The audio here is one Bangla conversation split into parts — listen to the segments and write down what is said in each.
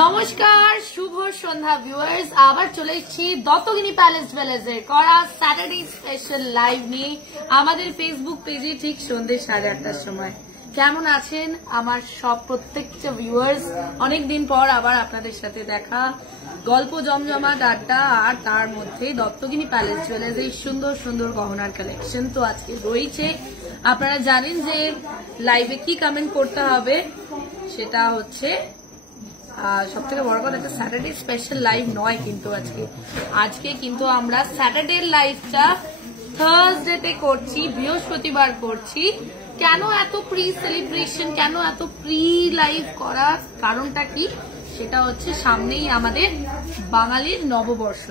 নমস্কার, শুভ সন্ধ্যা ভিউয়ার্স। আবার চলে এসেছি দত্তগিনি প্যালেস জুয়েলার্সের করা স্যাটারডে স্পেশাল লাইভ নিয়ে আমাদের ফেসবুক পেজে ঠিক সন্ধ্যে 8:30টার সময়। কেমন আছেন আমার সব প্রত্যেকটা ভিউয়ার্স? অনেকদিন পর আবার আপনাদের সাথে দেখা, গল্প জমজমাট আড্ডা, আর তার মধ্যে দত্তগিনি প্যালেস জুয়েলার্স এই সুন্দর সুন্দর গহনার কালেকশন তো আজকে রয়েছে। আপনারা জানেন যে লাইভে কি কমেন্ট করতে হবে, সেটা হচ্ছে সব থেকে বড় কথা একটা স্যাটারডে স্পেশাল লাইভ নয় কিন্তু আজকে কিন্তু আমরা স্যাটারডে লাইভটা থার্সডেতে করছি, বৃহস্পতিবার করছি। কেন এত প্রি সেলিব্রেশন, কেন এত প্রি লাইভ করার কারণটা কি, সেটা হচ্ছে সামনেই আমাদের বাঙালির নববর্ষ,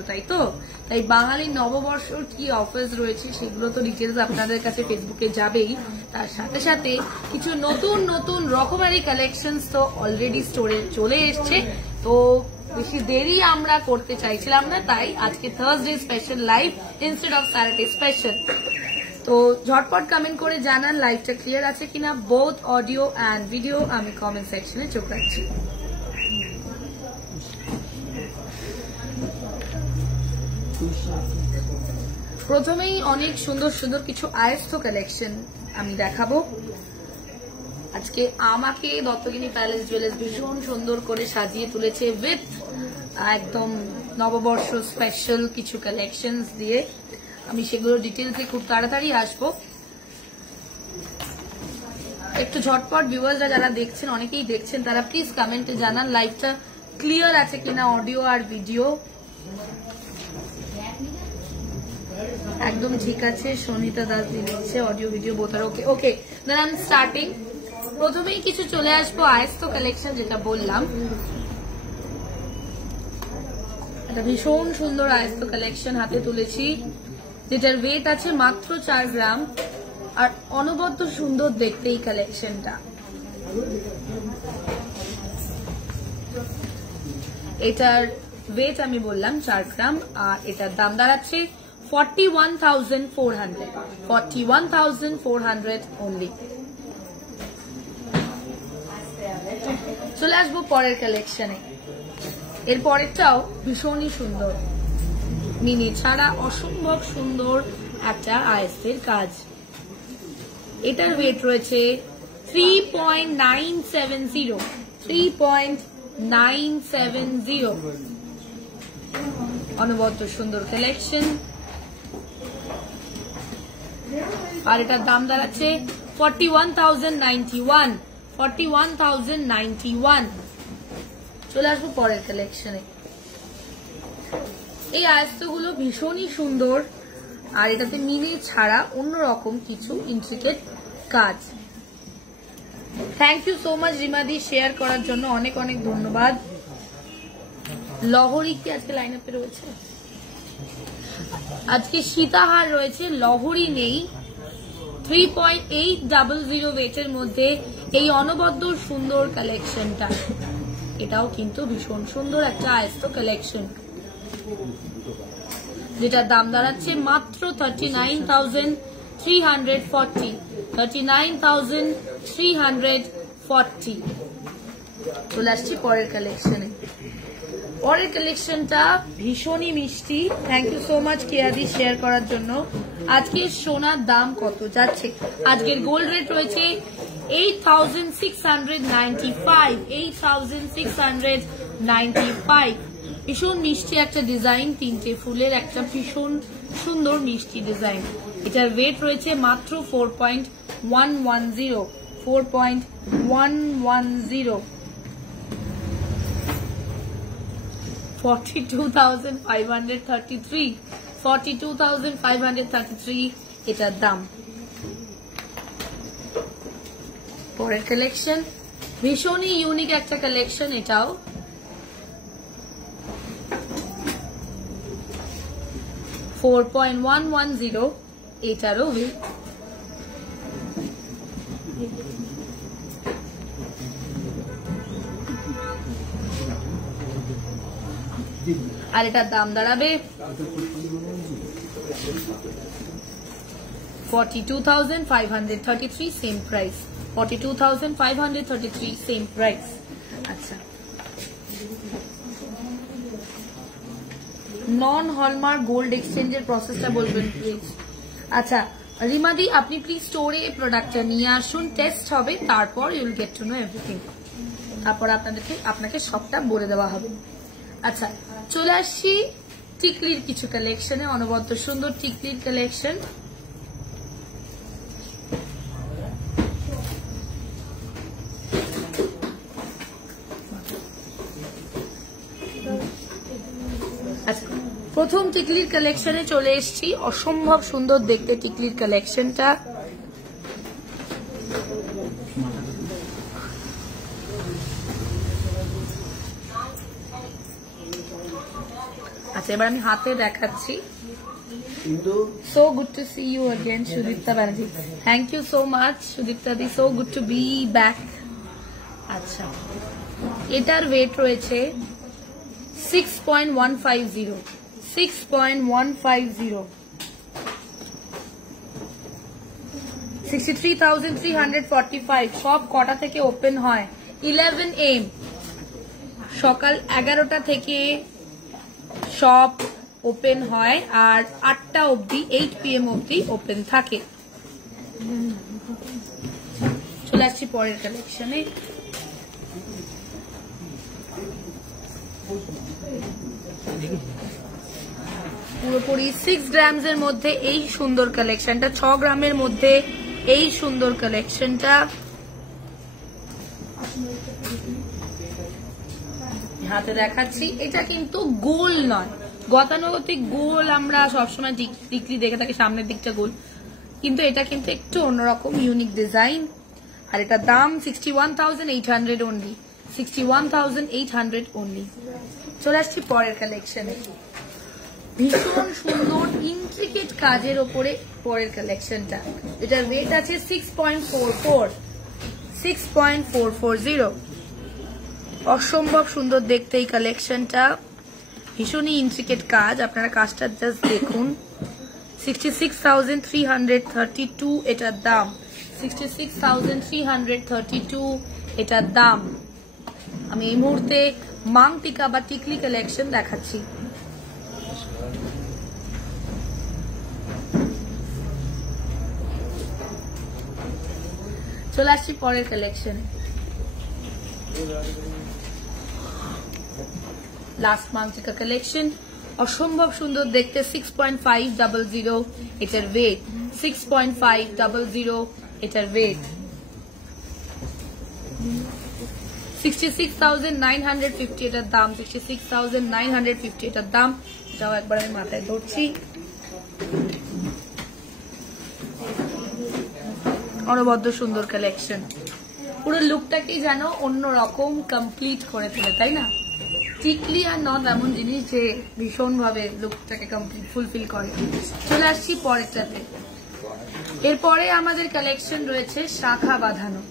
তাই বাঙালির নববর্ষর কি অফার্স রয়েছে সেগুলো তো ডিটেলস আপনাদের কাছে ফেসবুকে যাবেই। তার সাথে সাথে কিছু নতুন নতুন রকমারি কালেকশনস তো অলরেডি স্টোরে চলে এসছে, তো বেশি দেরি আমরা করতে চাইছিলাম না, তাই আজকে Thursday special live instead of Saturday special. তো ঝটপট কমেন্ট করে জানান লাইভটা ক্লিয়ার আছে কিনা, বোথ অডিও অ্যান্ড ভিডিও। আমি কমেন্ট সেকশনে চোখ রাখছি। প্রথমেই অনেক সুন্দর সুন্দর কিছু আয়স্থ কালেকশন আমি দেখাবো। আজকে আমাকে দত্তগিনি প্যালেস জুয়েলার্স ভীষণ সুন্দর করে সাজিয়ে তুলেছে উইথ একদম নববর্ষ স্পেশাল কিছু কালেকশনস দিয়ে। আমি সেগুলো ডিটেলসে খুব তাড়াতাড়ি আসবো। একটু ঝটপট ভিউয়ার্সরা যারা দেখছেন, অনেকেই দেখছেন, তারা প্লিজ কমেন্টে জানান লাইভটা ক্লিয়ার আছে কিনা, অডিও আর ভিডিও। একদম ঠিক আছে, সনিতা দাস দিচ্ছে অডিও ভিডিও বোথ আর okay. Okay, then I am starting. প্রথমেই কিছু চলে আসবো আয়স্ত কালেকশন, যেটা বললাম একটা ভীষণ সুন্দর আয়স্ত কালেকশন হাতে তুলেছি, যেটার ওয়েট আছে মাত্র 4 গ্রাম, আর অনবদ্য সুন্দর দেখতে এই কালেকশনটা। এটার ওয়েট আমি বললাম 4 গ্রাম, আর এটার দাম দাঁড়াচ্ছে 41,400 অনলি। চলে আসবো পরের কালেকশনে। এর পরেরটাও ভীষণই সুন্দর, মিনি ছাড়া অসম্ভব সুন্দর একটা আয়স্তের কাজ। এটার ওয়েট রয়েছে 3.970 অনবদ্য সুন্দর কালেকশন, আর এটার দাম দাঁড়াচ্ছে 41,091। চলে আসবো পরের কালেকশনে। এই আয়স্তগুলো ভীষণই সুন্দর, আর এটাতে মিনি ছাড়া অন্যরকম কিছু ইন্ট্রিকেট কাজ। থ্যাংক ইউ সো মাচ রিমাদি শেয়ার করার জন্য, অনেক অনেক ধন্যবাদ। লহরি কি আজকে লাইন আপে রয়েছে? আজকে সীতাহার রয়েছে, লহরি নেই। 3.800 ওয়েটের মধ্যে এই অনবদ্য সুন্দর কালেকশনটা, এটাও কিন্তু ভীষণ সুন্দর একটা আয়স্ত কালেকশন, যেটার দাম দাঁড়াচ্ছে মাত্র 39,340। চলে আসছি পরের কালেকশনে। পরের কালেকশনটা ভীষণই মিষ্টি। থ্যাংক ইউ সো মাচ কেয়াদি শেয়ার করার জন্য। আজকে সোনার দাম কত যাচ্ছে? আজকের গোল্ড রেট রয়েছে 8,695। ভীষণ মিষ্টি একটা ডিজাইন, 3টে ফুলের একটা ভীষণ সুন্দর মিষ্টি ডিজাইন। এটার ওয়েট রয়েছে মাত্র 4.110। 42,533 এটার দাম। পরের কালেকশন ভীষণই ইউনিক একটা কালেকশন, এটাও 4.110 এটারও ওয়েট। আর এটার দাম দাঁড়াবে 42,533 সেম প্রাইস, 42,533 সেম প্রাইস। আচ্ছা, নন হলমার্ক গোল্ড এক্সচেঞ্জের প্রসেসটা বলবেন প্লিজ। আচ্ছা রিমাদি, আপনি প্লিজ স্টোরে প্রোডাক্টটা নিয়ে আসুন, টেস্ট হবে, তারপর you will get to know everything, তারপর আপনাকে সবটা বলে দেওয়া হবে। আচ্ছা চলে আসছি টিকলির কিছু কালেকশনে, অনবদ্য সুন্দর টিকলির কালেকশন। আচ্ছা প্রথম টিকলির কালেকশনে চলে এসেছি, অসম্ভব সুন্দর দেখতে টিকলির কালেকশনটা। আচ্ছা এবার আমি হাতে দেখাচ্ছি। So good to see you again, Sudipta Banerjee. Thank you so much, Sudipta di. So good to be back. আচ্ছা এটার ওয়েট রয়েছে 6.150, 6.150, 63,345। সব কটা থেকে ওপেন হয়? 11 AM, সকাল 11টা থেকে শপ ওপেন হয়, আর 8টা অবধি 8 PM অবধি ওপেন থাকে। চলে আসছি পরের কালেকশনে। পুরোপুরি 6 গ্রামস এর মধ্যে এই সুন্দর কালেকশনটা, 6 গ্রামের মধ্যে এই সুন্দর কালেকশনটা। হাতে দেখাচ্ছি, এটা কিন্তু গোল নয়, গতানুগতিক গোল আমরা সবসময় টিকলি দেখে থাকি, সামনের দিকটা গোল, কিন্তু এটা কিন্তু একটু অন্যরকম ইউনিক ডিজাইন। আর এটা দাম 61,800 অনলি, 61,800 অনলি। চলে আসছি পরের কালেকশনে, ভীষণ সুন্দর ইন্ট্রিকেট কাজের ওপরে পরের কালেকশনটা। এটার রেট আছে 6.440, অসম্ভব সুন্দর দেখতে এই কালেকশনটা, ভীষণই ইন্ট্রিকেট কাজ, আপনারা কাজটা জাস্ট দেখুন। 66,332 এটার দাম, 66,332 এটার দাম। আমি এই মুহূর্তে মাং টিকা বা টিকলি কালেকশন দেখাচ্ছি। চলে আসছি পরের কালেকশন, লাস্ট মাং টিকা কালেকশন, অসম্ভব সুন্দর দেখতে, 6.500 এটার ওয়েট, 6.500 এটার ওয়েট, 66,950 এটার দাম, 66,950 এটার দাম। এটাও একবার আমি মাথায় ধরছি, অনবদ্য সুন্দর কালেকশন, পুরো লুকটাকেই যেন অন্যরকম কমপ্লিট করে তোলে, তাই না? টিকলি আর নট এমন জিনিস যে ভীষণ ভাবে লুকটাকে কমপ্লিট ফুলফিল করে। চলে আসছি পরেরটাতে, এরপরে আমাদের কালেকশন রয়েছে শাখা বাঁধানো।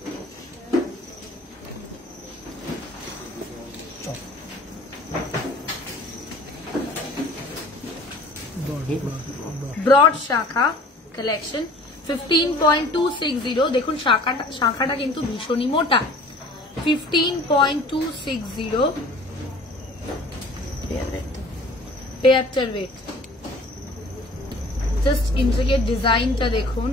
ব্রড শাখা কালেকশন, 15.260। দেখুন শাখাটা কিন্তু ভীষণই মোটা, 15.260 পেয়ারটার ওয়েট। জাস্ট ইন্ট্রিকেট ডিজাইনটা দেখুন,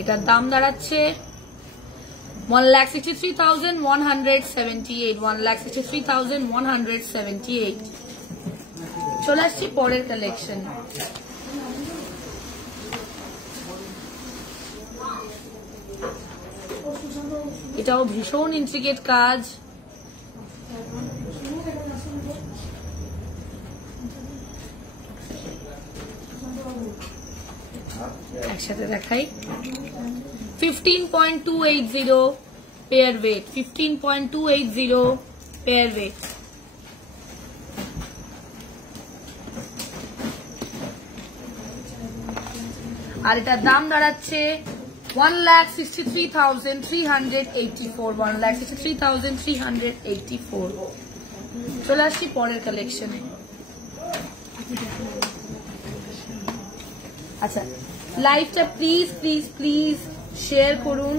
এটার দাম দাঁড়াচ্ছে 1,63,178, 1,63,178। চলে আসছি পরের কালেকশন, এটাও ভীষণ ইন্ট্রিকেট কাজ, একসাথে দেখাই। 15.280 পেয়ার ওয়েট, 15.280 পেয়ার ওয়েট। আর এটার দাম দাঁড়াচ্ছে 1,63,384, 1,63,384। চলে আসছি পরের কালেকশনে। আচ্ছা, লাইভটা প্লিজ প্লিজ প্লিজ শেয়ার করুন,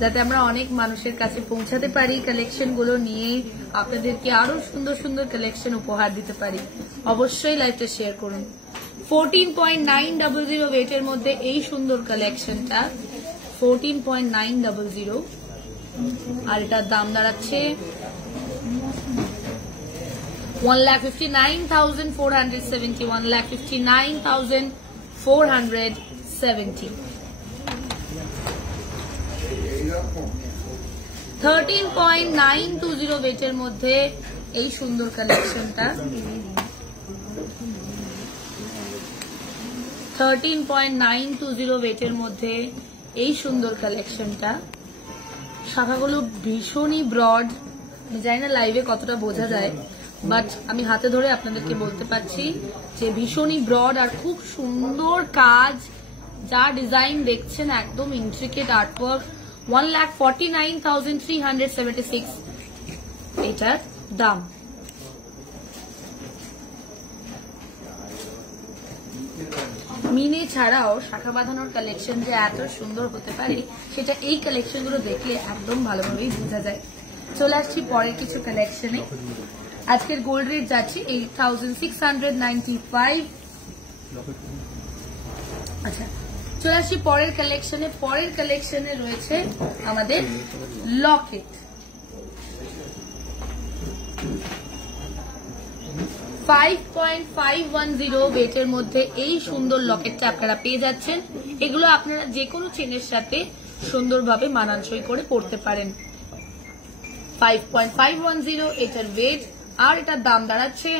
যাতে আমরা অনেক মানুষের কাছে পৌঁছাতে পারি, কালেকশন গুলো নিয়ে আপনাদেরকে আরো সুন্দর সুন্দর কালেকশন উপহার দিতে পারি। অবশ্যই লাইভটা শেয়ার করুন। 14.900 ওয়েটের মধ্যে এই সুন্দর কালেকশনটা 14.900, আর এটার দাম দাঁড়াচ্ছে 1,59,470, 1,59,470। 13.920 ওয়েটের মধ্যে এই সুন্দর কালেকশনটা, 13.920 ওয়েটের মধ্যে এই সুন্দর কালেকশনটা। শাখাগুলো ভীষণই ব্রড, আমি জানি না লাইভে কতটা বোঝা যায়, বাট আমি হাতে ধরে আপনাদেরকে বলতে পারছি যে ভীষণই ব্রড আর খুব সুন্দর কাজ। যা ডিজাইন দেখছেন একদম ইন্ট্রিকেট আর্টওয়ার্ক। 1,49,376 এটার দাম। মিনে ছাড়াও শাখা বাঁধানোর কালেকশন যে এত সুন্দর হতে পারে সেটা এই কালেকশন গুলো দেখলে একদম ভালোভাবেই বোঝা যায়। চলে আসছি পরের কিছু কালেকশনে। আজকের গোল্ড রেট যাচ্ছে 8,695। আচ্ছা, চলে আসছি পরের কালেকশনে। পরের কালেকশনে রয়েছে আমাদের লকেট। 5.510 ওয়েটের মধ্যে এই সুন্দর লকেটটা আপনারা পেয়ে যাচ্ছেন। এগুলো আপনারা যে কোনো চেনের সাথে সুন্দরভাবে মানানসই করে পড়তে পারেন। 5.510 এটার ওয়েট, আর এটার দাম দাঁড়াচ্ছে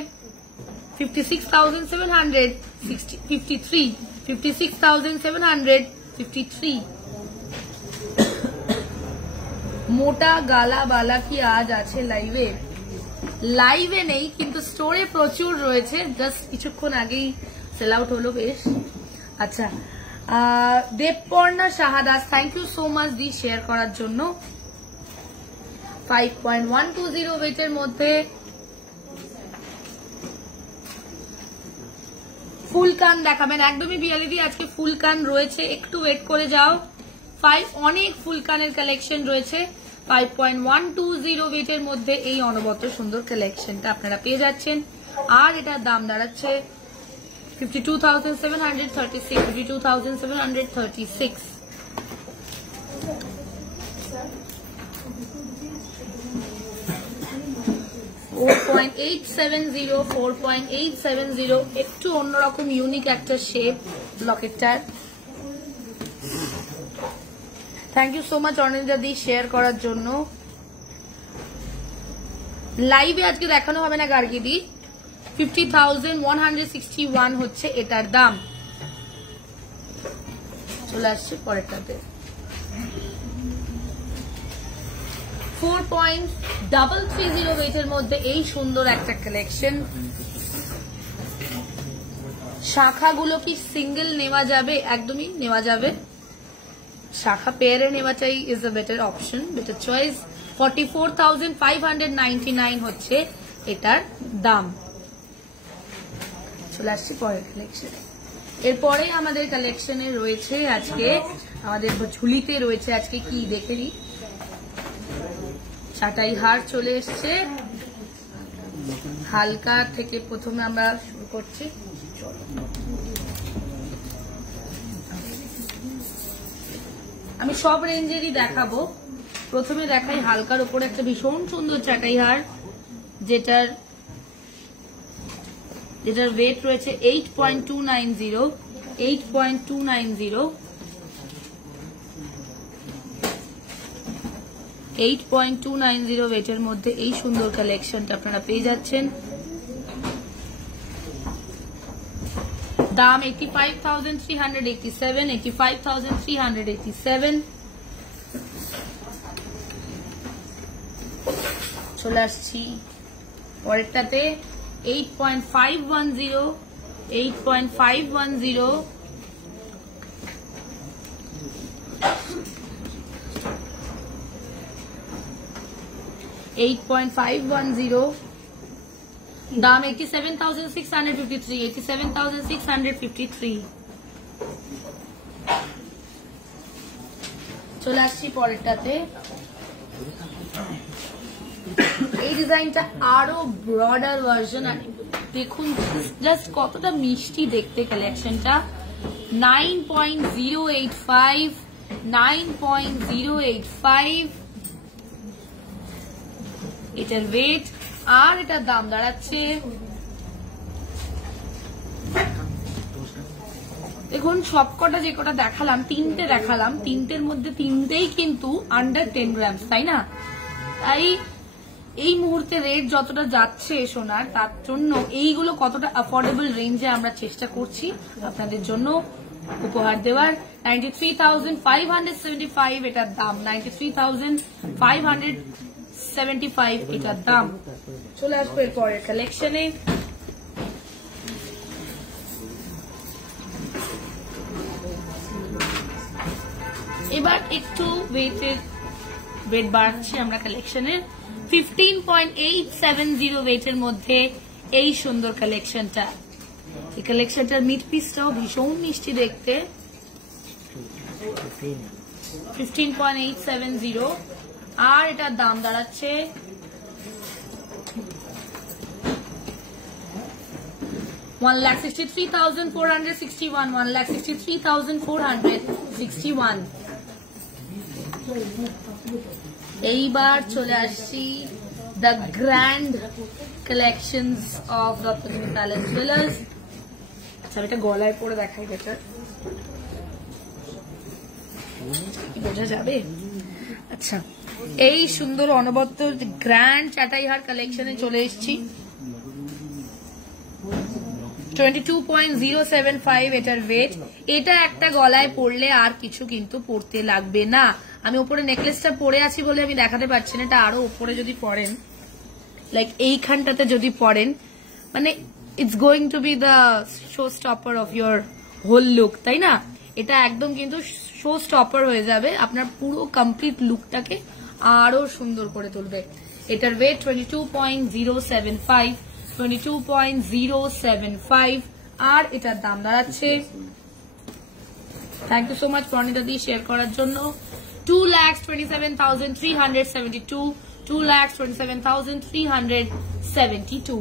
56,753। মোটা গালা বালা কি আজ আছে লাইভে? লাইভে নেই, কিন্তু স্টোরে প্রচুর রয়েছে। জাস্ট কিছুক্ষণ আগেই সেল আউট হলো বেশ। আচ্ছা, Debparna Shahadas, thank you so much di share করার জন্য। 5.120 ওয়েটের মধ্যে ফুল কান দেখাবেন। একদমই বিয়ালিদি আজকে ফুল কান রয়েছে, একটু ওয়েট করে যাও। অনেক ফুল কানের কালেকশন রয়েছে। 5.120 ওয়েটের মধ্যে এই অনবদ্য সুন্দর কালেকশনটা আপনারা পেয়ে যাচ্ছেন, আর এটার দাম দাঁড়াচ্ছে 52,736, 52,736। $4.870, একটু অন্যরকম ইউনিক একটা শেপ লকেটটার। Thank you so much Aninda di share করার জন্য। লাইভে আজকে দেখানো হবে না গার্গি দি। 50,161 হচ্ছে এটার দাম। চলে আসছে পরেরটাতে। 4.330 ওয়েটের মধ্যে এই সুন্দর একটা কালেকশন। শাখাগুলো কি সিঙ্গেল নেওয়া যাবে? একদমই নেওয়া যাবে। শাখা পেয়ারে নেওয়া চাই is a better option, better choice. 44,599 হচ্ছে এটার দাম। চলে আসছি পরের কালেকশনে। এরপরে আমাদের কালেকশনে রয়েছে আজকে, আমাদের ঝুলিতে রয়েছে আজকে কি দেখে নিই। চাটাই হার চলে এসছে। হালকা থেকে প্রথমে আমরা শুরু করছি। আমি সব রেঞ্জেরই দেখাবো। প্রথমে দেখাই হালকার উপর একটা ভীষণ সুন্দর চাটাই হার, যেটার ওয়েট রয়েছে 8.290, 8.290, 8.290 ওয়েটের মধ্যে এই সুন্দর কালেকশনটা আপনারা পেয়ে যাচ্ছেন। দাম 85,387, 85,387। চলে আসছি পরেরটাতে। 8.510, 8.510, 8.510, দাম 87,653, 87,653। চলে আসছি পরেরটাতে। এই ডিজাইনটা আরো ব্রডার ভার্সন, দেখুন জাস্ট কতটা মিষ্টি দেখতে কালেকশনটা। 9.085, 9.085 এটার ওয়েট, আর এটার দাম দাঁড়াচ্ছে, দেখুন সবকটা যে কটা দেখালাম, তিনটে দেখালাম, তিনটের মধ্যে তিনটেই কিন্তু আন্ডার 10 গ্রাম, তাই না? তাই এই মুহূর্তে রেট যতটা যাচ্ছে সোনার, তার জন্য এইগুলো কতটা অ্যাফোর্ডেবল রেঞ্জে আমরা চেষ্টা করছি আপনাদের জন্য উপহার দেওয়ার। 93,575 এটার দাম, 93,575 এটার দাম। চলে আসবো এর পরের কালেকশনে। এবার একটু ওয়েট বাড়ছি আমরা কালেকশনের। 15.870 ওয়েটের মধ্যে এই সুন্দর কালেকশনটা। এই কালেকশনটার মিড পিসটাও ভীষণ মিষ্টি দেখতে। 15.870, আর এটার দাম দাঁড়াচ্ছে $1,63,461, $1,63,461। এইবার চলে আসছি the grand collections of Ratnagiri palace jewellers. আচ্ছা, এটা গলায় পরে দেখাই, বেটার বোঝা যাবে। আচ্ছা, এই সুন্দর অনবদ্য গ্র্যান্ড চাটাইহার কালেকশনে চলে এসেছি। 22.075 এটার ওয়েট। এটা একটা গলায় পরলে আর কিছু কিন্তু পরতে লাগবে না। আমি উপরে নেকলেসটা পরে আছি বলে আমি দেখাতে পারছি না, এটা আরো উপরে যদি পরেন, লাইক এইখানটাতে যদি পরেন, মানে it's going to be the showstopper of your whole look, তাই না? এটা একদম কিন্তু শো স্টপার হয়ে যাবে, আপনার পুরো কমপ্লিট লুকটাকে আরো সুন্দর করে তুলবে। এটার ওয়েট 22.075, 22.075, আর এটার দাম দাঁড়াচ্ছে, thank you so much Pranita di share করার জন্য, 2,27,372, 2,27,372।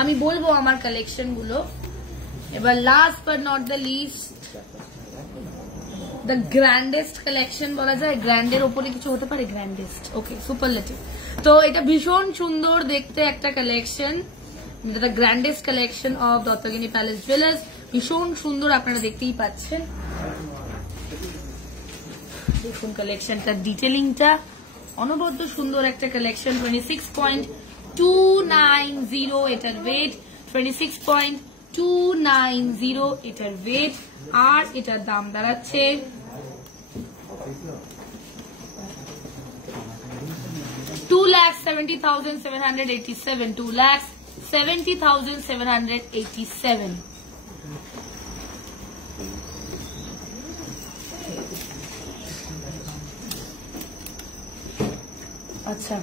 আমি বলবো আমার কালেকশন গুলো এবার। Last but not the least, the grandest collection বলা যায়, গ্র্যান্ডের ওপরে কিছু হতে পারে, গ্র্যান্ডেস্ট, ওকে, সুপারলেটিভ। তো এটা ভীষণ সুন্দর দেখতে একটা collection, the grandest collection of Ratnagiri palace jewellers. ভীষণ সুন্দর, আপনারা দেখতেই পাচ্ছেন। দেখুন কালেকশনটার ডিটেলিংটা, অনবদ্য সুন্দর একটা কালেকশন। 26.290 এটার ওয়েট, 26.290 এটার ওয়েট, আর এটার দাম দাঁড়াচ্ছে $2,70,787, $2,70,787। আচ্ছা,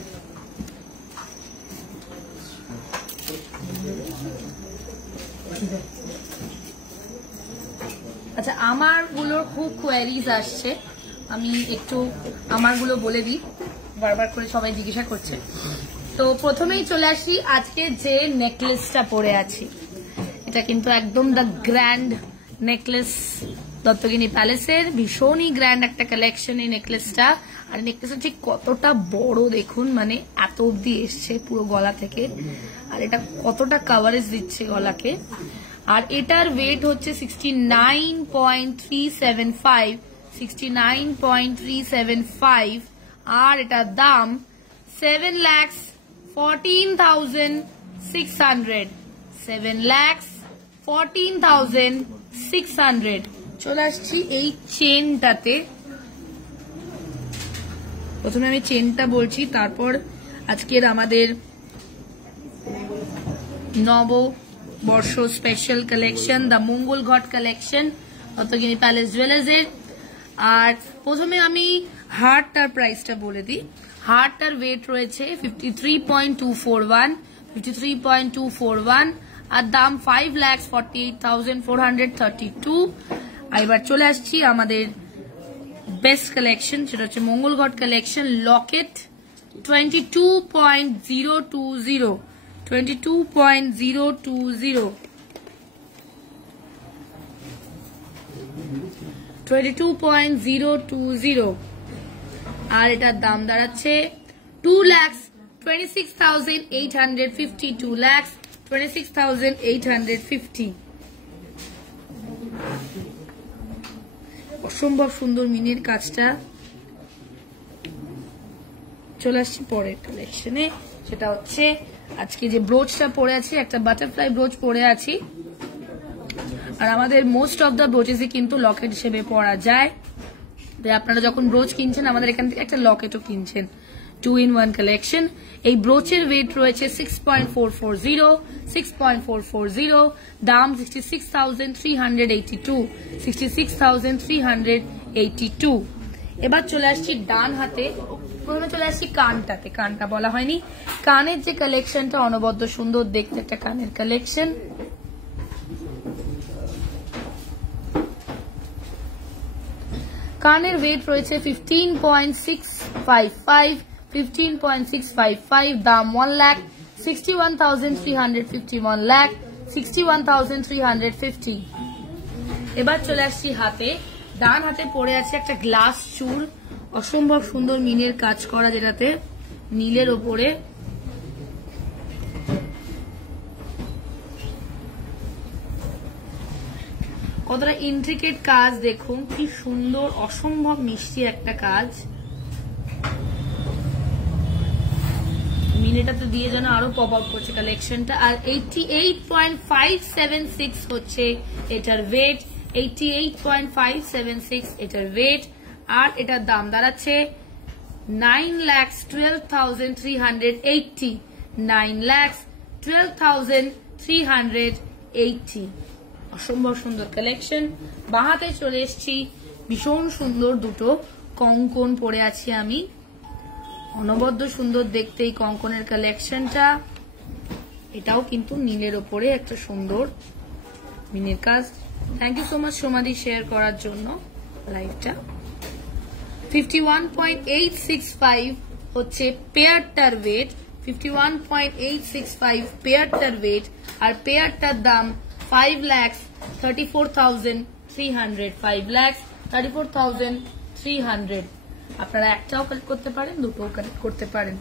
আচ্ছা, আমার গুলোর খুব কোয়ারিজ আসছে, আমি একটু আমার গুলো বলে দিই, বারবার করে সবাই জিজ্ঞাসা করছে। তো প্রথমেই চলে আসি, আজকে যে নেকলেসটা পরে আছি, এটা কিন্তু একদম দ্য গ্র্যান্ড নেকলেস রত্নগিরি প্যালেসের। ভীষণই গ্র্যান্ড একটা কালেকশন এই নেকলেসটা। আর নেকলেসটা ঠিক কতটা বড় দেখুন, মানে এত অব্দি এসছে পুরো গলা থেকে, আর এটা কতটা কাভারেজ দিচ্ছে গলাকে। আর এটার ওয়েট হচ্ছে 69.375, 69.375, আর এটার দাম 7,14,600, 7,14,600। চলে আসছি এই চেনটাতে। প্রথমে আমি চেনটা বলছি, তারপর আজকের আমাদের নববর্ষ স্পেশাল কালেকশন, দ্য মঙ্গল ঘট কালেকশন রত্নগিরি প্যালেস জুয়েলার্সের। আর প্রথমে আমি হারটার প্রাইসটা বলে দিই। হারটার ওয়েট রয়েছে 53.241 আর দাম 5,48,432। এবার চলে আসছি আমাদের বেস্ট কালেকশন, সেটা হচ্ছে মঙ্গলঘট কালেকশন লকেট 22.020 22.020 আর এটার দাম দাঁড়াচ্ছে 2,26,850 2,26,850। অসম্ভব সুন্দর মিনের কাজটা। চলে আসছি পরের কালেকশনে, সেটা হচ্ছে আজকে যে ব্রোচটা পরে আছি, একটা বাটারফ্লাই ব্রোচ পরে আছি। আর আমাদের মোস্ট অফ দ্য ব্রোচেসই কিন্তু লকেট হিসেবে পরা যায়। আপনারা যখন ব্রোচ কিনছেন আমাদের এখান থেকে একটা লকেটও কিনছেন, 2-in-1 কালেকশন। এই ব্রোচের ওয়েট রয়েছে 6.440, দাম 66,382। এবার চলে আসছি ডান হাতে, প্রথমে চলে আসছি কানটাতে। কানটা বলা হয়নি, কানের যে কালেকশনটা অনবদ্য সুন্দর দেখতে একটা কানের কালেকশন। কানের ওয়েট রয়েছে 15.655, দাম 1,61,350, 1,61,350। এবার চলে আসছি হাতে। ডান হাতে পড়ে আছে একটা গ্লাস চূড়, অসম্ভব সুন্দর মিনের কাজ করা, যেটাতে নীলের ওপরে কতটা ইন্ট্রিকেট কাজ দেখুন, কি সুন্দর, অসম্ভব মিষ্টি একটা কাজ। মিনেটাতে দিয়ে যেন আরো পপ আপ করছে কালেকশনটা। আর 88.576 হচ্ছে এটার ওয়েট, 88.576 এটার ওয়েট। আর এটার দাম দাঁড়াচ্ছে 9,12,380, 9,12,380। অসম্ভব সুন্দর কালেকশন। বাহাতে চলে এসছি, ভীষণ সুন্দর দুটো কঙ্কন পরে আছি আমি, অনবদ্য সুন্দর দেখতে এই কঙ্কনের কালেকশনটা। এটাও কিন্তু নীলের ওপরে একটা সুন্দর মিনের কাজ। থ্যাংক ইউ সো মাচ সোমাদি শেয়ার করার জন্য লাইভটা। 51.865 হচ্ছে পেয়ারটার ওয়েট, 51.865 পেয়ারটার ওয়েট। আর পেয়ারটার দাম 5,34,300, 5,34,300। আপনারা একটাও কালেক্ট করতে পারেন, দুটোও কালেক্ট করতে পারেন।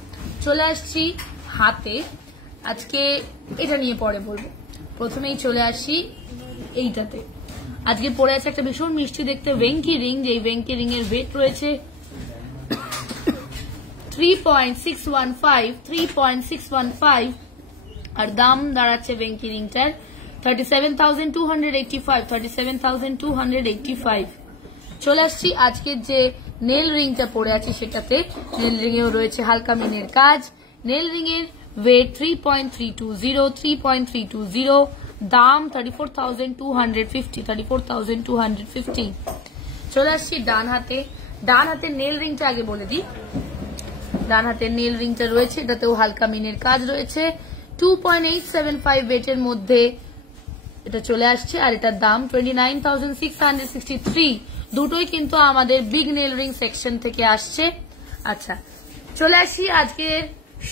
চলে আসছি হাতে, আজকে এটা নিয়ে পরে বলবো। প্রথমেই চলে আসি এইটাতে। আজকে পরে আছে একটা ভীষণ মিষ্টি দেখতে ভেঙ্কি রিং, যে ভেঙ্কি রিং এর ওয়েট রয়েছে 3.615, আর দাম দাঁড়াচ্ছে ভেঙ্কি রিংটার 37,285, 37,285। চলে আসছি আজকের যে নেল রিংটা পরে আছি সেটাতে। নেল রিং এও রয়েছে হালকা মিনের কাজ। নেল রিং এর ওয়েট 3.320, দাম 34,250, 34,250। চলে আসছি ডান হাতে। ডান হাতের নেল রিংটা আগে বলে দিই। ডান হাতের নেল রিংটা রয়েছে, এটাতেও হালকা মিনের কাজ রয়েছে, 2.875 ওয়েটের মধ্যে এটা চলে আসছে। আর এটার দাম 29,663। দুটোই কিন্তু আমাদের বিগ নেল রিং সেকশন থেকে আসছে। আচ্ছা, চলে আসি আজকের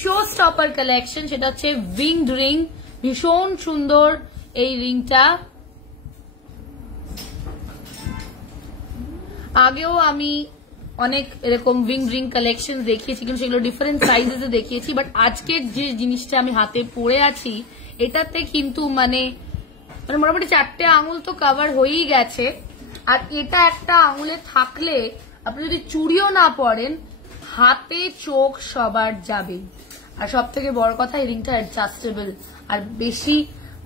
শো স্টপার কালেকশন, সেটা হচ্ছে উইংড রিং। ভীষণ সুন্দর এই রিংটা। আগেও আমি অনেক এরকম উইং রিং কালেকশন দেখিয়েছি, কিন্তু সেগুলো ডিফারেন্ট সাইজেসে দেখিয়েছি। বাট আজকের যে জিনিসটা আমি হাতে পরে আছি এটাতে কিন্তু মানে মোটামুটি 4টে আঙুল তো কভার হয়েই গেছে। আর এটা একটা আঙুলে থাকলে আপনি যদি চুড়িও না পরেন, হাতে চোখ সবার যাবে। আর সব থেকে বড় কথা, এই রিংটা অ্যাডজাস্টেবল আর বেশি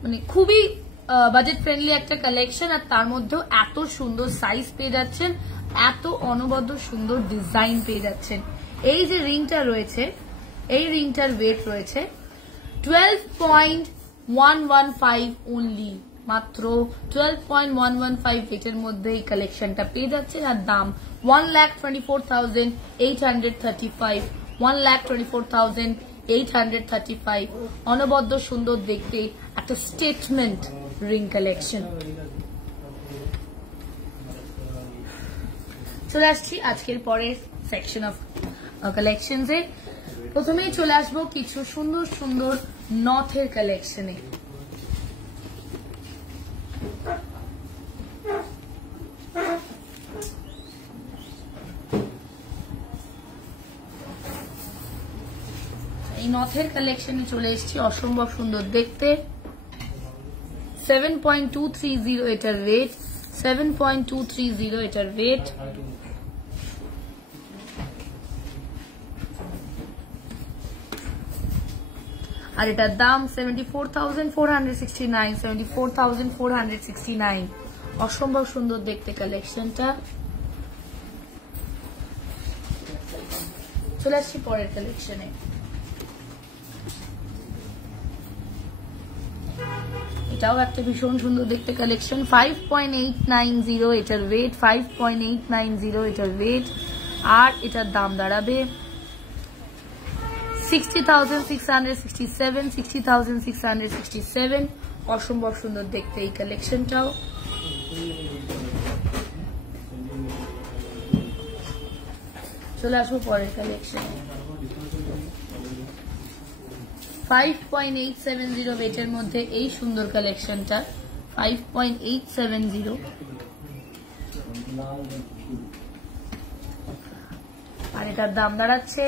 মানে খুবই বাজেট ফ্রেন্ডলি একটা কালেকশন। আর তার মধ্যেও এত সুন্দর সাইজ পেয়ে যাচ্ছেন, এত অনবদ্য সুন্দর ডিজাইন পেয়ে যাচ্ছেন। এই যে রিংটা রয়েছে, এই রিংটার ওয়েট রয়েছে 12.115 অনলি, মাত্র 12.115 ওয়েটের মধ্যে এই কালেকশনটা পেয়ে যাচ্ছেন আর দাম 1,24,835 1,24,835 অনবদ্য সুন্দর দেখতে একটা স্টেটমেন্ট রিং কালেকশন। চলে আসছি আজকের পরের সেকশন অফ কালেকশনস এ। প্রথমেই চলে আসবো কিছু সুন্দর সুন্দর নথের কালেকশনে। এই নথের কালেকশনে চলে এসেছি, অসম্ভব সুন্দর দেখতে। 7.230 এটার ওয়েট, 7.230 এটার ওয়েট। আর এটার দাম 74,469, 74,469। অসম্ভব সুন্দর দেখতে কালেকশনটা। চলে আসছি পরের কালেকশনে। এটাও একটা ভীষণ সুন্দর দেখতে কালেকশন। 5.890 এটার ওয়েট, 5.890 এটার ওয়েট। আর এটার দাম দাঁড়াবে 60,667, 60,667। অসম্ভব সুন্দর দেখতে এই কালেকশনটাও। চলে আসবো পরের কালেকশনে। 5.870 ওয়েটের মধ্যে এই সুন্দর কালেকশনটা, 5.870। আর এটার দাম দাঁড়াচ্ছে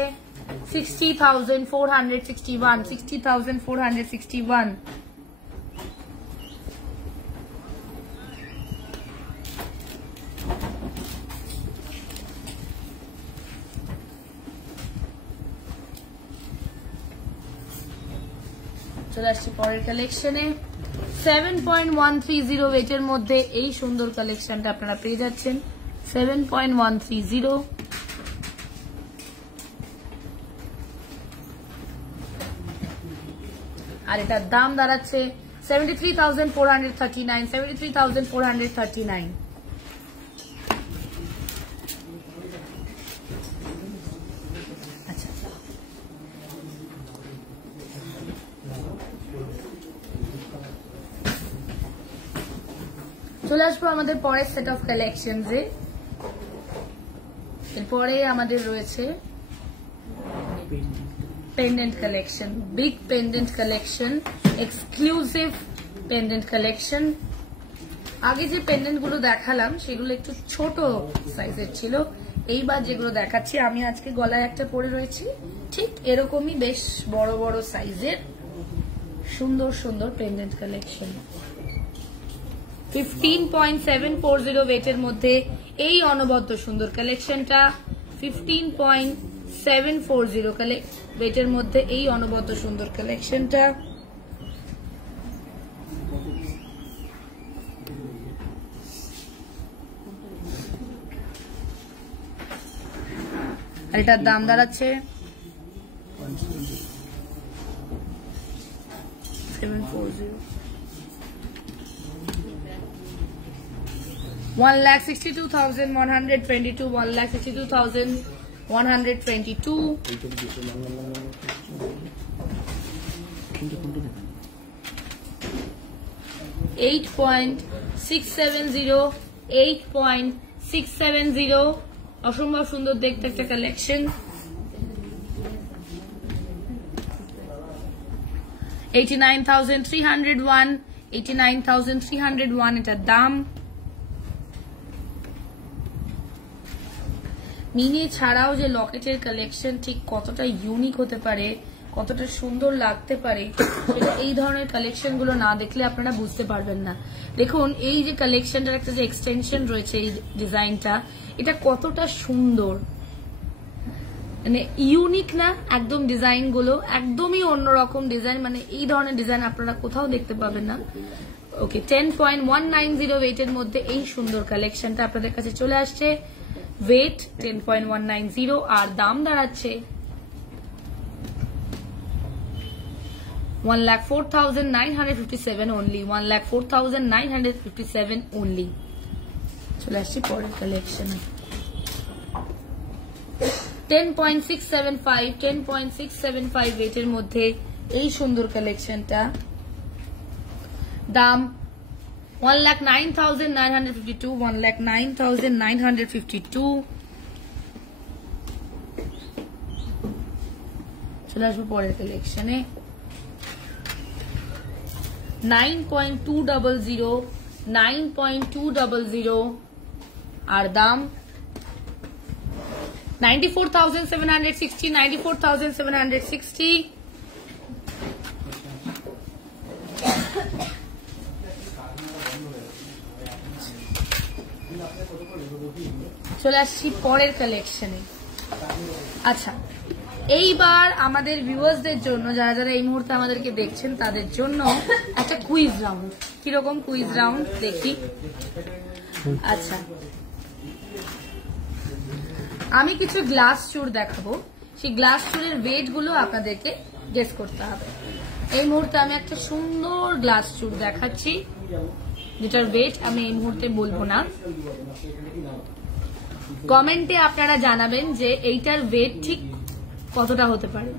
60,461, 60,461। চলে আসছি পরের কালেকশনে। 7.130 ওয়েটের মধ্যে এই সুন্দর কালেকশনটা আপনারা পেয়ে যাচ্ছেন, 7.130। আর এটার দাম দাঁড়াচ্ছে 73,439, 73,439। চলে আসবো আমাদের পরের সেট অফ কালেকশনস এ। এরপরে আমাদের রয়েছে pendant collection, big pendant collection, exclusive pendant collection. আগে যে পেন্ডেন্ট গুলো দেখালাম সেগুলো একটু ছোট সাইজের ছিল। এইবার যেগুলো দেখাচ্ছি, আমি আজকে গলায় একটা পরে রয়েছি, ঠিক এরকমই বেশ বড় বড় সাইজের সুন্দর সুন্দর পেন্ডেন্ট কালেকশন। 15.740 ওয়েটের মধ্যে এই অনবদ্য সুন্দর কালেকশনটা, 15.740 ওয়েটের মধ্যে এই অনবদ্য সুন্দর কালেকশনটা। আর এটার দাম দাঁড়াচ্ছে 740, 1,62,122, 1,62,122। 8.670, 8.670। অসম্ভব সুন্দর দেখতে একটা কালেকশন। 89,301, 89,301 এটার দাম। মিনি ছাড়াও যে লকেটের কালেকশন ঠিক কতটা ইউনিক হতে পারে, কতটা সুন্দর লাগতে পারে, সেটা এই ধরনের কালেকশন গুলো না দেখলে আপনারা বুঝতে পারবেন না। দেখুন এই যে কালেকশনটার একটা যে এক্সটেনশন রয়েছে, এই ডিজাইনটা, এটা কতটা সুন্দর, মানে ইউনিক না একদম। ডিজাইন গুলো একদমই অন্যরকম ডিজাইন, মানে এই ধরনের ডিজাইন আপনারা কোথাও দেখতে পাবেন না। ওকে, 10.190 ওয়েটের মধ্যে এই সুন্দর কালেকশনটা আপনাদের কাছে চলে আসছে। ওয়েট 10.190 আর দাম দাঁড়াচ্ছে 1,04,957 only. 1,04,957 only. চলে আসছি পরের কালেকশনে। 10.675 রেটের মধ্যে এই সুন্দর কালেকশনটা, দাম 1,09,952, 1,09,952। চলে আসবো পরের কালেকশনে। 9.200, 9.200 আর দাম 94,760, 94,760। চলে আসছি পরের কালেকশনে। আচ্ছা, এইবার আমাদের ভিউয়ার্সদের জন্য, যারা যারা এই মুহূর্তে আমাদেরকে দেখছেন তাদের জন্য একটা কুইজ রাউন্ড। কিরকম কুইজ রাউন্ড দেখি। আচ্ছা, আমি কিছু গ্লাস চুর দেখাবো, সেই গ্লাস চুরের ওয়েট গুলো আপনাদেরকে গেস করতে হবে। এই মুহূর্তে আমি একটা সুন্দর গ্লাস চুর দেখাচ্ছি, যেটার ওয়েট আমি এই মুহূর্তে বলবো না। কমেন্টে আপনারা জানাবেন যে এইটার ওয়েট ঠিক কতটা হতে পারে।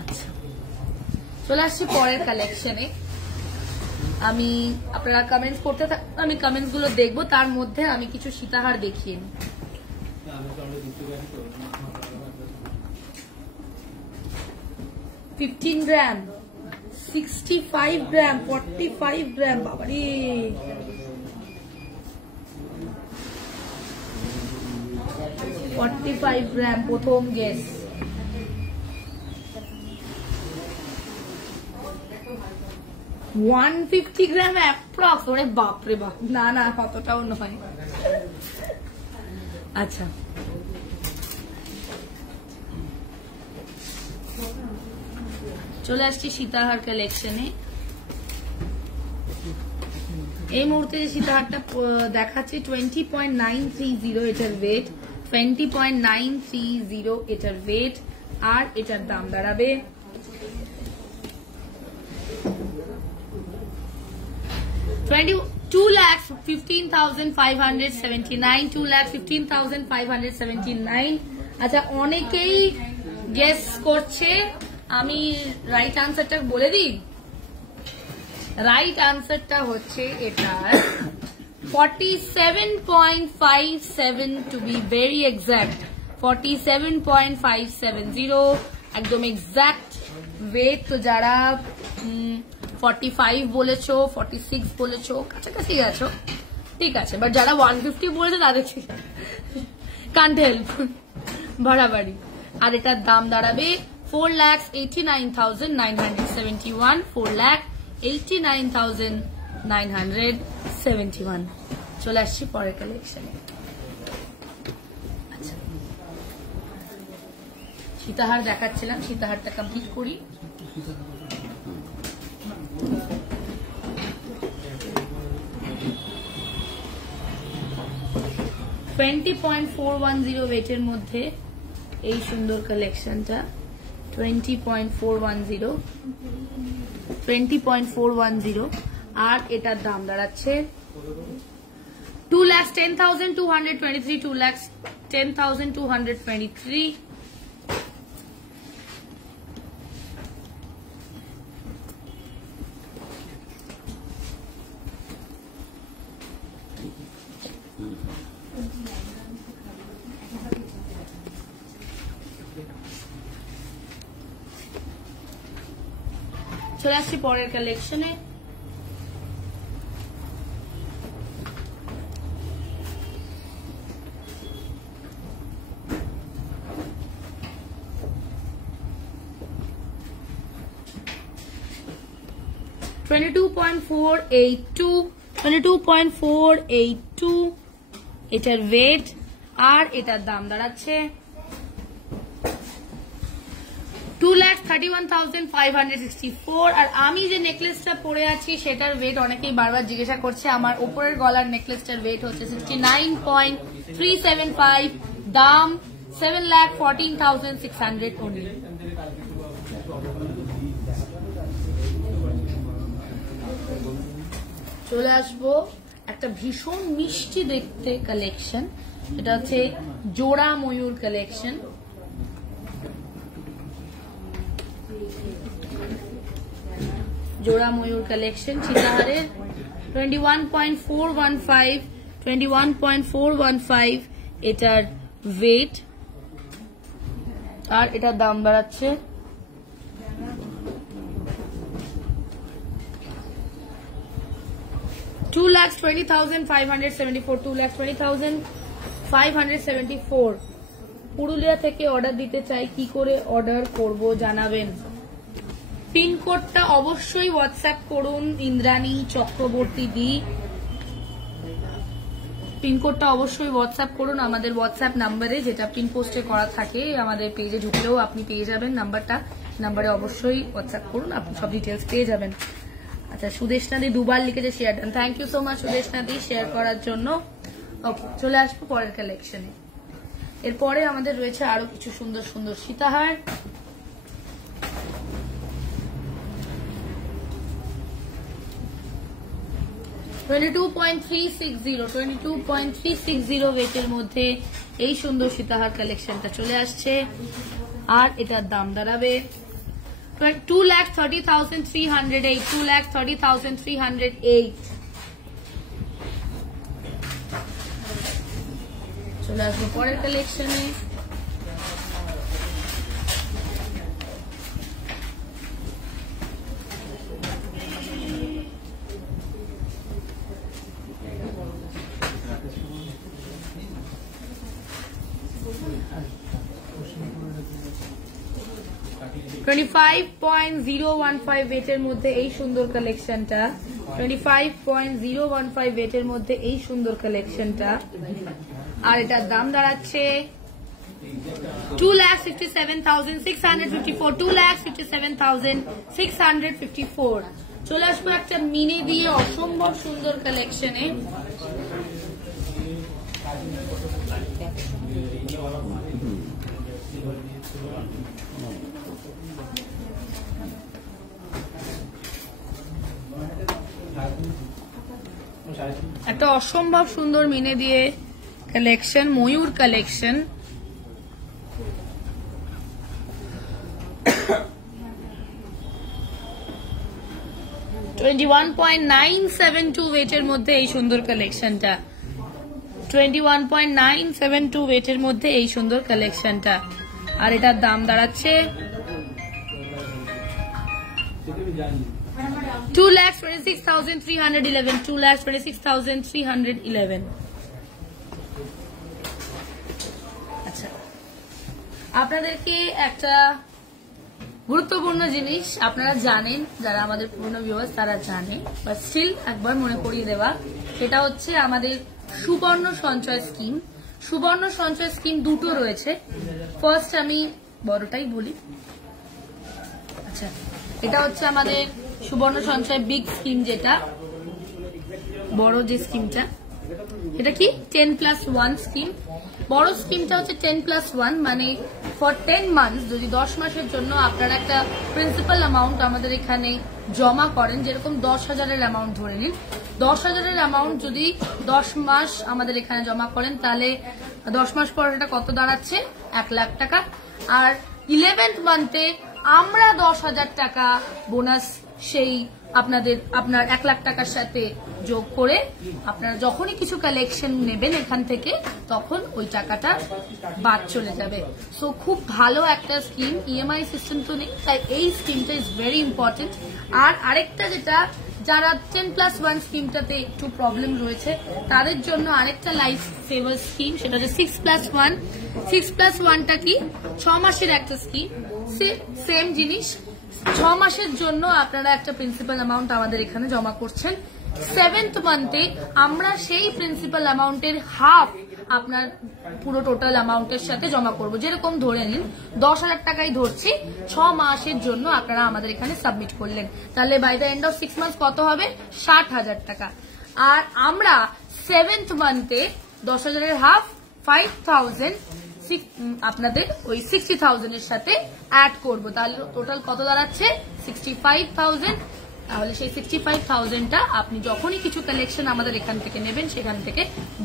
আচ্ছা, চলে আসছি পরের কালেকশনে। আমি আপনারা কমেন্টস করতে আমি কমেন্টস গুলো দেখবো, তার মধ্যে আমি কিছু সীতাহার দেখিয়ে নিই। 15 গ্রাম, 65 গ্রাম, 45 গ্রাম, বাবারে। গ্রাম প্রথম গেস। 150 গ্রাম অ্যাপ্রক্স। ওরে বাপরে বাপ, না না কতটাও নয়। আচ্ছা, চলে আসছি সীতাহার কালেকশনে। এই মুহূর্তে যে সীতাহারটা দেখাচ্ছি 20.930 এটার ওয়েট, 20.930 এটার ওয়েট, আর এটার দাম দাঁড়াবে 2,15,579, 2,15,579। আচ্ছা, অনেকেই গেস করছে, আমি রাইট আনসারটা বলে দিই। রাইট আনসারটা হচ্ছে এটার 47.57, টু বি ভেরি এক্সাক্ট 47.570, একদম এক্সাক্ট ওয়েট। তো যারা 45 বলেছো, 46 বলেছো, কাছাকাছি গেছো, ঠিক আছে। বাট যারা 150 বলেছো তাদের কান্ট হেল্প, বাড়াবাড়ি। আর এটার দাম দাঁড়াবে 4,89,971, 4,89,971। চলে আসছি পরের কালেকশনে। আচ্ছা, সীতাহার দেখাচ্ছিলাম, সীতাহারটা কমপ্লিট করি। $20.410 ওয়েটের মধ্যে এই সুন্দর কালেকশনটা, 20.410, আর এটার দাম দাঁড়াচ্ছে 2,10,223, 2,10,223। চলে আসছি পরের কালেকশনে। $22.482, এটার ওয়েট, আর এটার দাম দাঁড়াচ্ছে 2,31,564। আর আমি যে নেকলেসটা পরে আছি সেটার ওয়েট অনেকেই বারবার জিজ্ঞাসা করছে। আমার উপরের গলার নেকলেসটার ওয়েট হচ্ছে 69.375, দাম 7,14,600 only। চলে আসবো একটা ভীষণ মিষ্টি দেখতে কালেকশন, এটা হচ্ছে জোড়া ময়ূর কালেকশন। জোড়া ময়ূর কালেকশন সীতাহারের 21.415 এটার ওয়েট, আর এটার দাম বাড়াচ্ছে 2,20,574, 2,20,574। পুরুলিয়া থেকে অর্ডার দিতে চাই, কি করে অর্ডার করব জানাবেন। পিনকোডটা অবশ্যই হোয়াটসঅ্যাপ করুন ইন্দ্রাণী চক্রবর্তী দি, পিনকোডটা অবশ্যই হোয়াটসঅ্যাপ করুন আমাদের হোয়াটসঅ্যাপ নাম্বারে, যেটা পিন পোস্টে করা থাকে। আমাদের পেজে ঢুকলেও আপনি পেয়ে যাবেন নাম্বারে অবশ্যই হোয়াটসঅ্যাপ করুন, আপনি সব ডিটেলস পেয়ে যাবেন। আচ্ছা, সুদেশনাদি দুবার লিখেছে share done, thank you so much সুদেশনাদি শেয়ার করার জন্য। ওকে, চলে আসবো পরের কালেকশনে। এরপরে আমাদের রয়েছে আরো কিছু সুন্দর সুন্দর সীতাহার। $22.360 ওয়েটের মধ্যে এই সুন্দর সীতাহার কালেকশনটা চলে আসছে, আর এটার দাম দাঁড়াবে 2,30,308, 2,30,308। চলে আসবো পরের কালেকশনে। $25.015 ওয়েটের মধ্যে এই সুন্দর কালেকশনটা, 25.015 ওয়েটের মধ্যে এই সুন্দর কালেকশনটা, আর এটার দাম দাঁড়াচ্ছে 2,57,654, 2,57,654। চলে আসবো একটা মিনি দিয়ে অসম্ভব সুন্দর কালেকশনে। একটা অসম্ভব সুন্দর মিনে দিয়ে কালেকশন, ময়ূর কালেকশন। $21.972 ওয়েটের মধ্যে এই সুন্দর কালেকশনটা, 21.972 ওয়েটের মধ্যে এই সুন্দর কালেকশনটা, আর এটার দাম দাঁড়াচ্ছে 2,26,311, 2,26,311। আচ্ছা, আপনাদেরকে একটা গুরুত্বপূর্ণ জিনিস আপনারা জানেন, যারা আমাদের পুরনো ভিউয়ার্স তারা জানে, বাট স্টিল একবার মনে করিয়ে দেওয়া, সেটা হচ্ছে আমাদের সুবর্ণ সঞ্চয় স্কিম। সুবর্ণ সঞ্চয় স্কিম দুটো রয়েছে। ফার্স্ট আমি বড়টাই বলি। আচ্ছা, এটা হচ্ছে আমাদের সুবর্ণ সঞ্চয় বিগ স্কিম, যেটা বড় যে স্কিমটা, এটা কি 10+1 স্কিম। বড় স্কিমটা হচ্ছে 10+1, মানে ফর 10 মান্থস, যদি 10 মাসের জন্য আপনারা একটা প্রিন্সিপাল অ্যামাউন্ট আমাদের এখানে জমা করেন, যেরকম 10,000-এর অ্যামাউন্ট ধরে নিন, 10,000-এর অ্যামাউন্ট যদি 10 মাস আমাদের এখানে জমা করেন, তাহলে 10 মাস পর এটা কত দাঁড়াচ্ছে? 1 লাখ টাকা। আর 11th মান্থে আমরা 10,000 টাকা বোনাস সেই আপনার 1 লাখ টাকার সাথে যোগ করে আপনারা যখনই কিছু কালেকশন নেবেন এখান থেকে, তখন ওই টাকাটা বাদ চলে যাবে। সো খুব ভালো একটা স্কিম, ইএমআই সিস্টেম তো নেই, তাই এই স্কিমটা ইজ ভেরি ইম্পর্টেন্ট। আর আরেকটা, যেটা যারা 10+1 স্কিমটাতে একটু প্রবলেম রয়েছে তাদের জন্য আরেকটা লাইফ সেভার স্কিম, সেটা হচ্ছে 6+1। 6+1টা কি? 6 মাসের একটা স্কিম, সেম জিনিস। 6 মাসের জন্য আপনারা একটা প্রিন্সিপাল অ্যামাউন্ট আমাদের এখানে জমা করছেন। 7th মান্থে আমরা সেই প্রিন্সিপাল অ্যামাউন্টের হাফ আপনার পুরো টোটাল অ্যামাউন্টের সাথে জমা করব। যেরকম ধরে নিন 10,000 টাকাই ধরছি, 6 মাসের জন্য আপনারা আমাদের এখানে সাবমিট করলেন, তাহলে by the end of 6 months কত হবে? 60,000 টাকা। আর আমরা 7th মান্থে 10,000 এর হাফ 5,000 আপনাদের ওই 60,000 এর সাথে অ্যাড করব, তাহলে টোটাল কত দাঁড়াচ্ছে? 65,000। তাহলে সেই 65,000টা আপনি যখনই কিছু কালেকশন আমাদের এখান থেকে নেবেন সেখান থেকে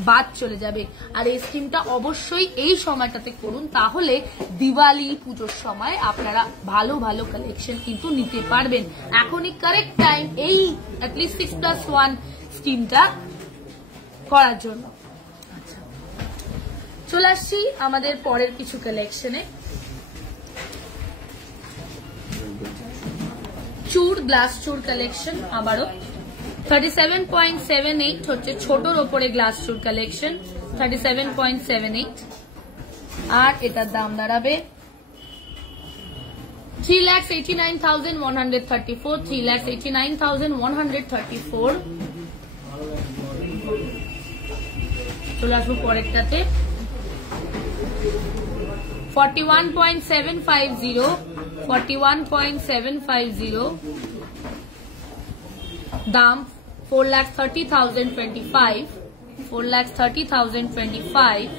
বাদ চলে যাবে। আর এই স্কিমটা অবশ্যই এই সময়টাতে করুন, তাহলে দিওয়ালি পুজোর সময় আপনারা ভালো ভালো কালেকশন কিন্তু নিতে পারবেন। এখনই কারেক্ট টাইম এই অ্যাটলিস্ট 6+1 স্কিমটা করার জন্য। আচ্ছা, চলে আসছি আমাদের পরের কিছু কালেকশনে। চুর, গ্লাস চুর কালেকশন আবারও 37.78 হচ্ছে ছোটর ওপরে গ্লাস চুর কালেকশন, 37.78। আর এটার দাম দাঁড়াবে 3,89,134, 3,89,134। চলে আসবো পরেরটাতে 41.750, 41.750, দাম 4,30,025, 4,30,025।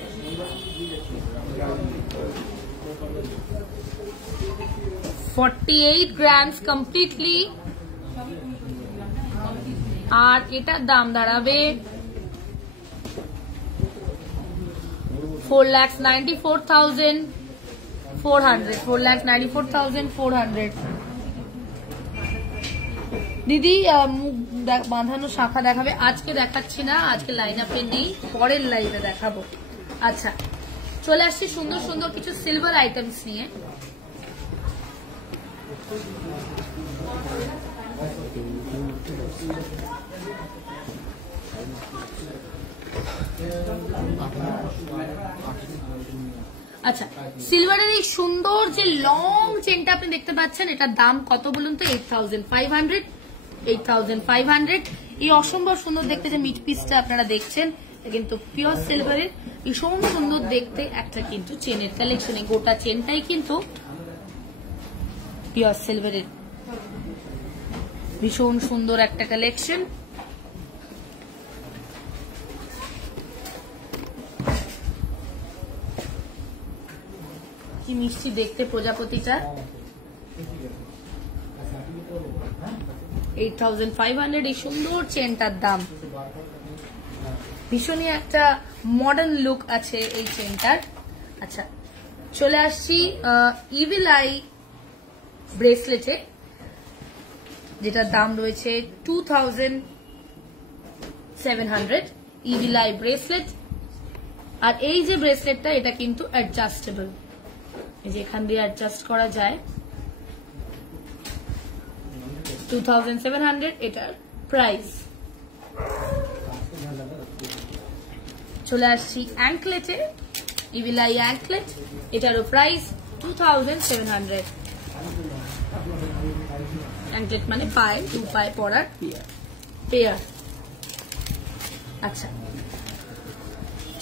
48 grams completely। আর এটার দাম দাঁড়াবে 4,94,400, 4,94,400। দিদি মুখ বাঁধানো শাখা দেখাবে? আজকে দেখাচ্ছি না, আজকে লাইন আপে নেই, পরের লাইভে দেখাবো। আচ্ছা, চলে আসছি সুন্দর সুন্দর কিছু সিলভার আইটেমস নিয়ে। আচ্ছা, সিলভারের এই সুন্দর যে লং চেনটা আপনি দেখতে পাচ্ছেন, এটার দাম কত বলুন তো? 8,500, 8,500। এই অসম্ভব সুন্দর দেখতে যে মিড পিসটা আপনারা দেখছেন, কিন্তু পিওর সিলভারের ভীষণ সুন্দর দেখতে একটা কিন্তু চেনের কালেকশন। গোটা চেনটাই কিন্তু পিওর সিলভারের, ভীষণ সুন্দর একটা কালেকশন। কি মিষ্টি দেখতে প্রজাপতিটা। 8,500 এই সুন্দর চেনটার দাম। ভীষণই একটা মডার্ন লুক আছে এই চেনটার। আচ্ছা, চলে আসছি ইভিল আই ব্রেসলেটে, যেটার দাম রয়েছে 2,700, ইভিল আই ব্রেসলেট। আর এই যে ব্রেসলেটটা, এটা কিন্তু অ্যাডজাস্টেবল, এই যে এখান দিয়ে অ্যাডজাস্ট করা যায়। 2,700 এটার প্রাইস। চলে আসছি অ্যাঙ্কলেটে, ইভিল আই অ্যাঙ্কলেট, এটারও প্রাইস 2,700। অ্যাঙ্কলেট মানে পায়ে, 2 পায়ে পরার পেয়ার। আচ্ছা,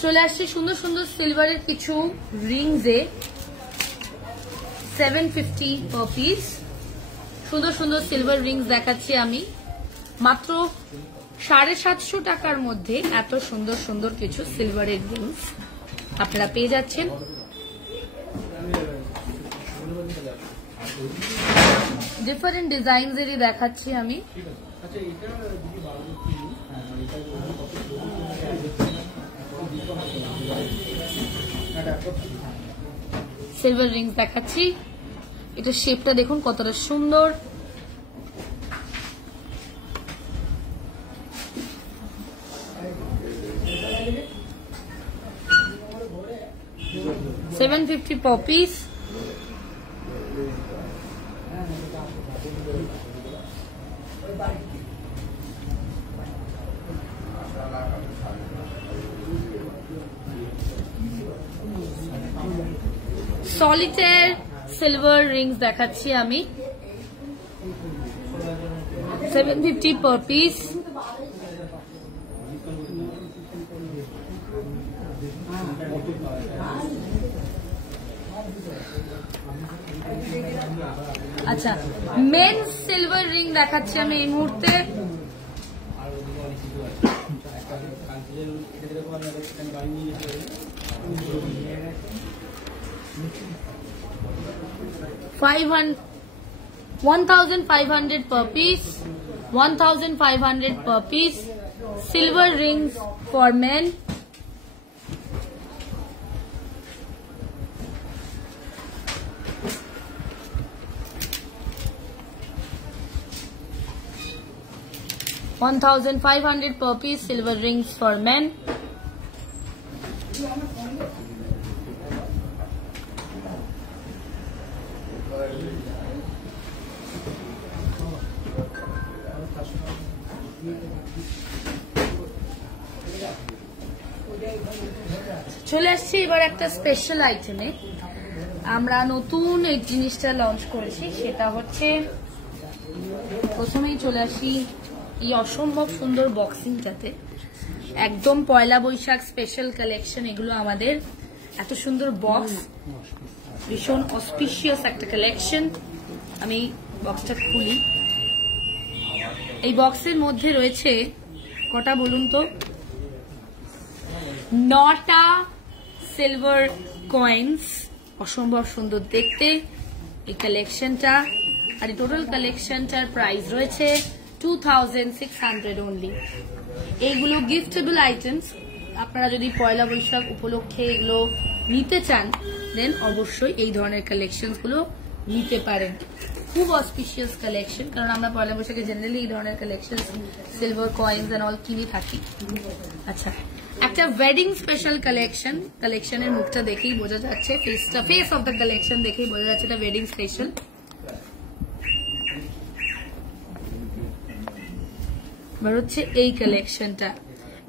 চলে আসছে সুন্দর সুন্দর সিলভারের কিছু রিংসে, 750 per পিস। সুন্দর সুন্দর সিলভার রিংস দেখাচ্ছি আমি, মাত্র 750 টাকার মধ্যে এত সুন্দর সুন্দর কিছু সিলভারের রিংস আপনারা পেয়ে যাচ্ছেন। ডিফারেন্ট ডিজাইনস এরই দেখাচ্ছি আমি। সিলভার রিংস দেখাচ্ছি, এটা শেপটা দেখুন কতটা সুন্দর। $750 per piece। Solitaire silver Rings দেখাচ্ছি আমি, 750 per piece। আচ্ছা, মেন সিলভার রিং দেখাচ্ছি আমি এই মুহূর্তে। $1,500 per piece. 1,500 per piece. Silver rings for men. $1,500 per piece. Silver rings for men. চলে আসছি এবার একটা স্পেশাল আইটেমে। আমরা নতুন এই জিনিসটা লঞ্চ করেছি, সেটা হচ্ছে প্রথমেই চলে আসি এই অসম্ভব সুন্দর বক্সিংটাতে। একদম পয়লা বৈশাখ স্পেশাল কালেকশন এগুলো আমাদের। এত সুন্দর বক্স, ভীষণ অসপিশিয়াস একটা কালেকশন। আমি বক্সটা খুলি। এই বক্সের মধ্যে রয়েছে কটা বলুন তো? 9টা সিলভার কয়েন্স। অসম্ভব সুন্দর দেখতে এই কালেকশনটা। আর এই টোটাল কালেকশনটার প্রাইস রয়েছে 2,600 অনলি। এইগুলো গিফটেবল আইটেমস। আপনারা যদি পয়লা বৈশাখ উপলক্ষে এগুলো নিতে চান দেন অবশ্যই এই ধরনের কালেকশনস গুলো নিতে পারেন। খুব অসপিশিয়াস কালেকশন, কারণ আমরা পয়লা বৈশাখে জেনারেলি এই ধরনের collection silver coins and all কিনে থাকি। আচ্ছা, একটা ওয়েডিং স্পেশাল কালেকশন। কালেকশনের মুখটা দেখেই বোঝা যাচ্ছে, ফেস অফ দ্য কালেকশন দেখেই বোঝা যাচ্ছে এটা ওয়েডিং স্পেশাল। এবার হচ্ছে এই কালেকশনটা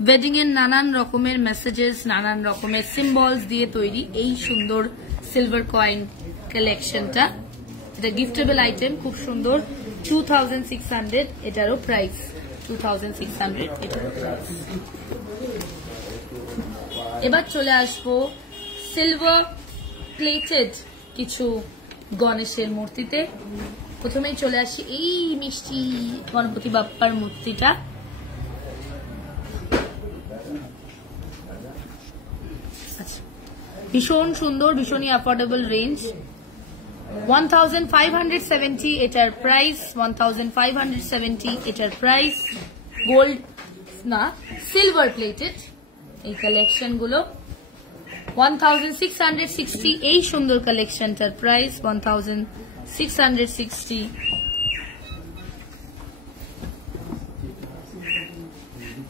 ওয়েডিং এর নানান রকমের মেসেজেস, নানান রকমের সিম্বলস দিয়ে তৈরি এই সুন্দর সিলভার কয়েন কালেকশনটা। এটা গিফটেবল আইটেম, খুব সুন্দর। 2,600 এটারও প্রাইস। 2,600 এটারও প্রাইস। এবার চলে আসবো সিলভার প্লেটেড কিছু গণেশের মূর্তিতে। প্রথমেই চলে আসি এই মিষ্টি গণপতি বাপ্পার মূর্তিটা। ভীষণ সুন্দর, ভীষণই অ্যাফোর্ডেবল রেঞ্জ। 1,570 এটার প্রাইস। 1,570 এটার প্রাইস। গোল্ড না, সিলভার প্লেটেড এই কালেকশন গুলো। 1,660 এই সুন্দর কালেকশনটার price. 1,660।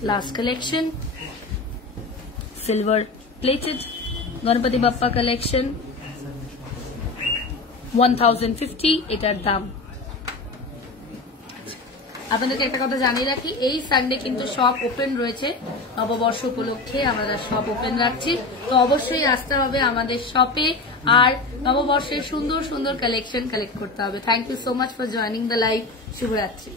Last collection silver plated Ganapati Bappa collection. 1,050 এটার দাম। আপনাদেরকে একটা কথা জানিয়ে রাখি, এই সানডে কিন্তু শপ ওপেন রয়েছে। নববর্ষ উপলক্ষে আমরা শপ ওপেন রাখছি, তো অবশ্যই আসতে হবে আমাদের শপে আর নববর্ষের সুন্দর সুন্দর কালেকশন কালেক্ট করতে হবে। Thank you so much for joining the live. শুভরাত্রি।